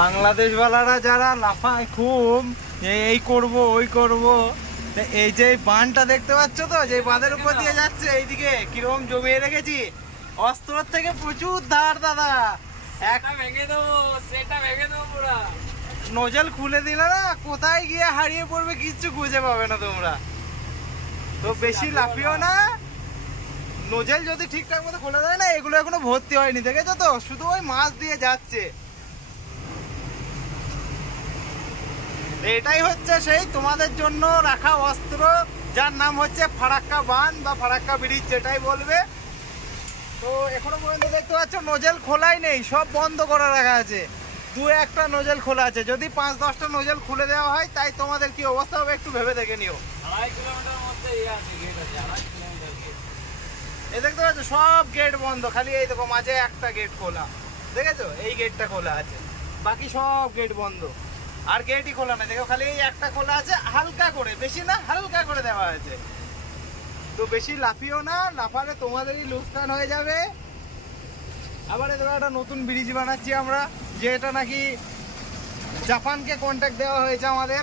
বাংলাদেশ ওয়ালারা যারা লাফায় খুব এই করব ওই করব, এই যে বাঁধটা দেখতে পাচ্ছ তো, যে বাঁধের উপর দিয়ে যাচ্ছে এইদিকে কিরকম জমিয়ে রেখেছি, অস্ত্রের থেকে প্রচুর ধার দাদা। একটা ভেঙে দেবো, সেটা ভেঙে দেবো পুরা। নজল খুলে দিলে না কোথায় গিয়ে হারিয়ে পড়বে কিচ্ছু খুঁজে পাবে না তোমরা। তো বেশি লাফিও না, নজল যদি ঠিকঠাক মতো খুলে দেয় না, এগুলো এখনো ভর্তি হয়নি, দেখেছো তো, শুধু ওই মাছ দিয়ে যাচ্ছে। এটাই হচ্ছে সেই তোমাদের জন্য রাখা অস্ত্র, যার নাম হচ্ছে ফারাক্কা বাঁধ বা ফারাক্কা ব্রিজ, যেটাই বলবে। তো এখনো পর্যন্ত দেখতে পাচ্ছ নজল খোলাই নেই, সব বন্ধ করে রাখা আছে। দু একটা নজল খোলা আছে, যদি 5-10টা নজল খুলে দেওয়া হয় তাই তোমাদের কি অবস্থা হবে একটু ভেবে দেখে নিও। 2.5 কিলোমিটার মধ্যে গেট আছে, 2.5 কিলোমিটার গেট। এই দেখতে পাচ্ছ সব গেট বন্ধ, খালি এই দেখো মাঝে একটা গেট খোলা, দেখেছো, এই গেটটা খোলা আছে, বাকি সব গেট বন্ধ। আর গেটই খোলা না, দেখো খালি এই একটা খোলা আছে, হালকা করে, বেশি না হালকা করে দেওয়া আছে। তো বেশি লাফিও না, লাফালে তোমাদেরই লোকসান হয়ে যাবে। আবার এদের একটা নতুন ব্রিজ বানাচ্ছি আমরা, যেটা নাকি জাপানকে কন্ট্যাক্ট দেওয়া হয়েছে আমাদের।